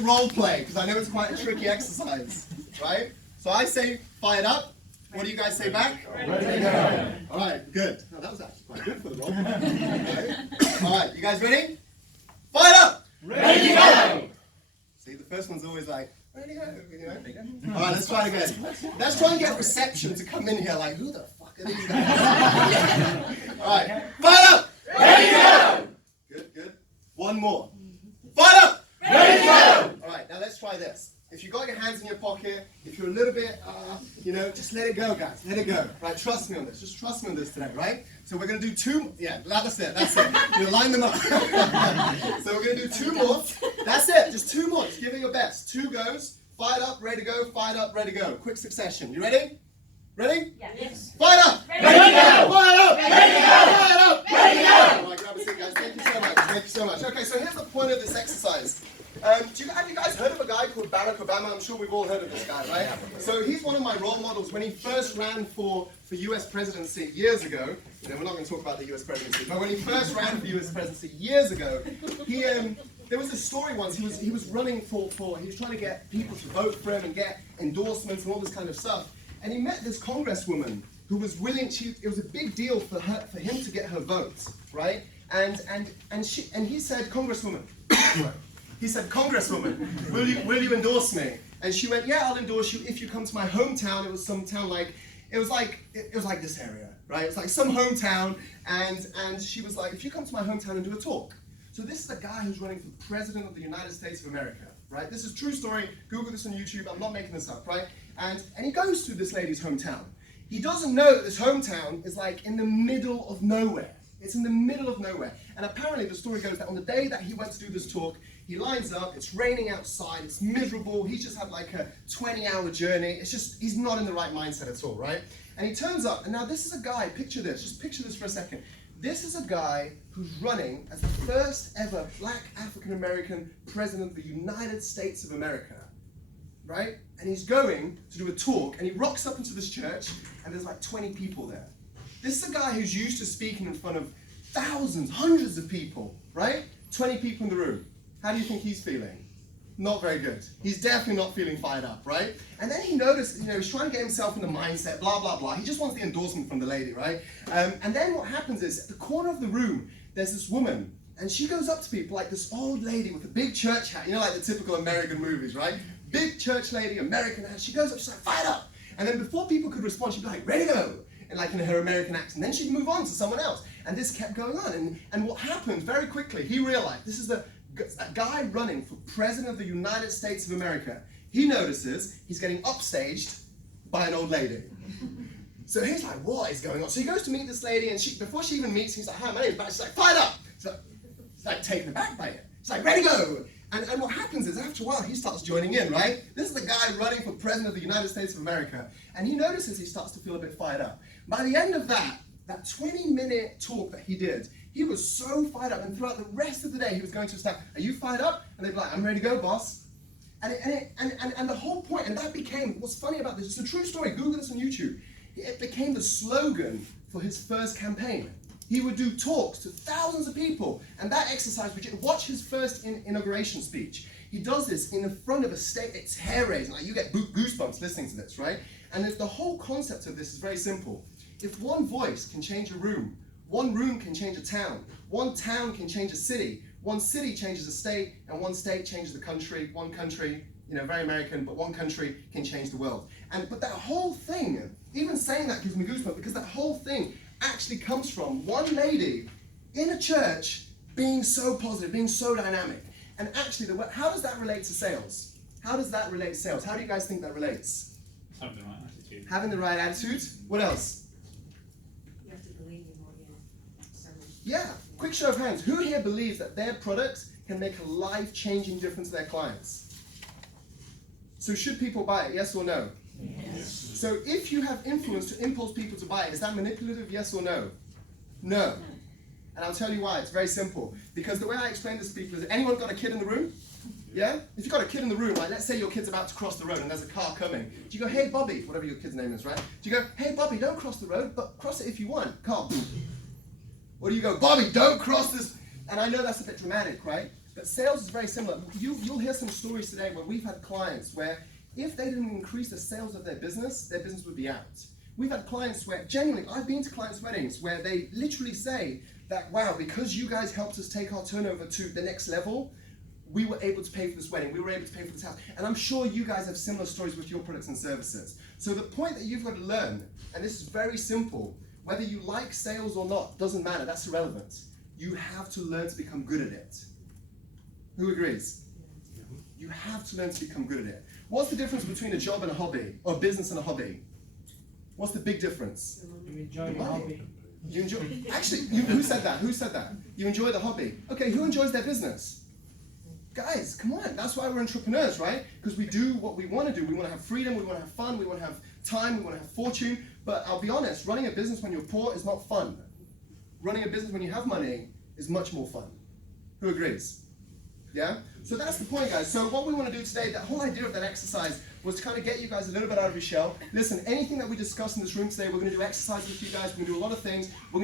role play, because I know it's quite a tricky exercise, right? So I say, fired up. What do you guys say back? Ready to go. All right, good. Oh, that was actually quite good for the role play. All right, you guys ready? Fired up. Ready to go. See, the first one's always like, ready to go. You know? All right, let's try it again. Let's try and get reception to come in here like, who the fuck are these guys? All right, fired up. Ready to go. Good, good. One more. Fired up. Ready to go. All right, now let's try this. If you've got your hands in your pocket, if you're a little bit, just let it go, guys. Let it go. Right, trust me on this. Just trust me on this today, right? So we're going to do two, that's it. You line them up. So we're going to do two more. That's it, just two more. Just give it your best. Two goes, fired up, ready to go, fired up, ready to go. Quick succession. You ready? Ready? Yes. Fired up! Ready to go. Fired up! Ready to go. Fired up! Ready to go. All right, grab a seat, guys. Thank you so much. Thank you so much. Okay, so here's the point of this exercise. Have you guys heard of a guy called Barack Obama? I'm sure we've all heard of this guy, right? So he's one of my role models. When he first ran for US presidency years ago, we're not going to talk about the US presidency, but when he first ran for US presidency years ago, there was a story once, he was running he was trying to get people to vote for him and get endorsements and all this kind of stuff. And he met this congresswoman who was willing, it was a big deal for him to get her vote, right? And he said, Congresswoman, he said, Congresswoman, will you endorse me? And she went, yeah, I'll endorse you if you come to my hometown. It was some town it was like this area, right? It's like some hometown, and she was like, if you come to my hometown and do a talk. So this is a guy who's running for President of the United States of America, right? This is a true story. Google this on YouTube. I'm not making this up, right? And he goes to this lady's hometown. He doesn't know that this hometown is like in the middle of nowhere. It's in the middle of nowhere. And apparently the story goes that on the day that he went to do this talk, he lines up, it's raining outside, it's miserable, he's just had like a 20-hour journey, he's not in the right mindset at all, right? And he turns up, and now this is a guy, picture this, just picture this for a second. This is a guy who's running as the first ever black African-American president of the United States of America, right? And he's going to do a talk, and he rocks up into this church, and there's like 20 people there. This is a guy who's used to speaking in front of thousands, hundreds of people, right? 20 people in the room. How do you think he's feeling? Not very good. He's definitely not feeling fired up, right? And then he noticed, he's trying to get himself in the mindset, blah, blah, blah. He just wants the endorsement from the lady, right? And then what happens is, at the corner of the room, there's this woman, and she goes up to people like this old lady with a big church hat, like the typical American movies, right? Big church lady, American hat. She goes up, she's like, fired up. And then before people could respond, she'd be like, ready to go. And like in her American accent. Then she'd move on to someone else. And this kept going on. And what happened very quickly, he realized this is a guy running for President of the United States of America. He notices he's getting upstaged by an old lady. So he's like, what is going on? So he goes to meet this lady, and before she even meets him, he's like, hi, my name's Barry. She's like, fired up. He's like taken aback by it. He's like, ready to go. And what happens is, after a while, he starts joining in, right? This is the guy running for President of the United States of America. And he notices he starts to feel a bit fired up. By the end of that 20-minute talk that he did, he was so fired up. And throughout the rest of the day, he was going to staff, are you fired up? And they'd be like, I'm ready to go, boss. And the whole point, and that became, what's funny about this, it's a true story, Google this on YouTube. It became the slogan for his first campaign. He would do talks to thousands of people, and that exercise, watch his first inauguration speech. He does this in the front of a state, it's hair-raising, like you get goosebumps listening to this, right? And the whole concept of this is very simple. If one voice can change a room, one room can change a town, one town can change a city, one city changes a state, and one state changes the country, one country, very American, but one country can change the world. But that whole thing, even saying that gives me goosebumps, because that whole thing actually comes from one lady in a church being so positive, being so dynamic. And actually, how does that relate to sales? How does that relate to sales? How do you guys think that relates? Having the right attitude. Having the right attitude. What else? You have to believe in what you're selling. Yeah. Quick show of hands. Who here believes that their product can make a life-changing difference to their clients? So should people buy it? Yes or no? Yes. So if you have influence to impulse people to buy it, is that manipulative? Yes or no? No. And I'll tell you why. It's very simple. Because the way I explain this to people is, anyone got a kid in the room? Yeah? If you've got a kid in the room, like let's say your kid's about to cross the road and there's a car coming. Do you go, hey Bobby, whatever your kid's name is, right? Do you go, hey Bobby, don't cross the road, but cross it if you want. Car. Or do you go, Bobby, don't cross this? And I know that's a bit dramatic, right? But sales is very similar. You'll hear some stories today where we've had clients where if they didn't increase the sales of their business would be out. We've had clients where, genuinely, I've been to clients' weddings where they literally say that, wow, because you guys helped us take our turnover to the next level, we were able to pay for this wedding, we were able to pay for this house. And I'm sure you guys have similar stories with your products and services. So the point that you've got to learn, and this is very simple, whether you like sales or not, doesn't matter, that's irrelevant. You have to learn to become good at it. Who agrees? You have to learn to become good at it. What's the difference between a job and a hobby, or a business and a hobby? What's the big difference? You enjoy your hobby. You enjoy, actually, who said that? Who said that? You enjoy the hobby. Okay, who enjoys their business? Guys, come on, that's why we're entrepreneurs, right? Because we do what we want to do. We want to have freedom, we want to have fun, we want to have time, we want to have fortune. But I'll be honest, running a business when you're poor is not fun. Running a business when you have money is much more fun. Who agrees? Yeah? So that's the point, guys. So what we want to do today, the whole idea of that exercise was to kind of get you guys a little bit out of your shell. Listen, anything that we discuss in this room today, we're going to do exercises with you guys, we're going to do a lot of things. We're going to